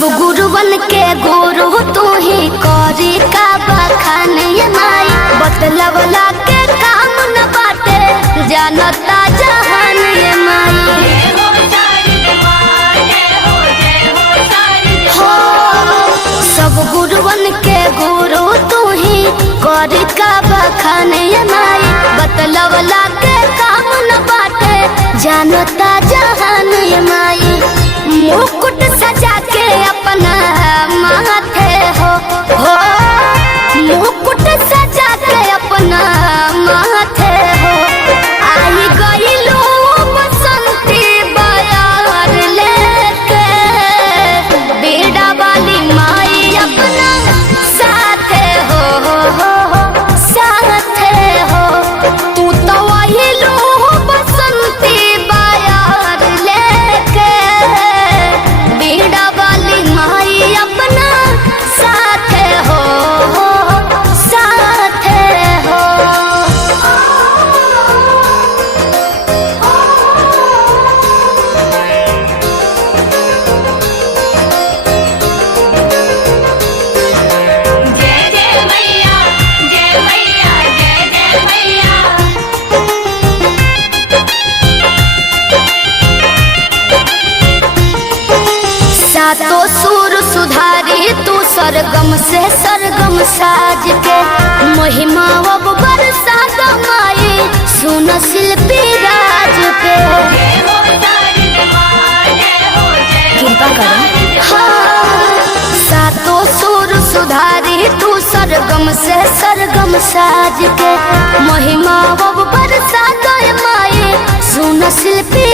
सब गुरुवन के गुरु तू ही करी का बखान ये माई बतलवला के काम न बाटे जानता जहान ये माई हो सब गुरुवन के गुरु तू ही करी का बखान ये माई बतलवला के काम न बाटे जानता जहान ये माई मुकुट सजा के अपना माथे हो मुकुट सजा के अपना माथे हो आई गईलू बसंती बयार लेके बेड़ा वाली माई अपना साथे हो साथे हो तू तो आईलू बसंती बयार लेके बेड़ा वाली माई अपना साथे हो साथे हो। जय जय मैया जय मैया जय जय मैया। सातो सुर सुधारी तू सरगम से सरगम साज के महिमा अब बरसा माई सुन शिल्पी राज पे कृपा करो। हाँ सातो सुर सुधारी तू सरगम से सरगम साज के महिमा अब बरसा माई सुन शिल्पी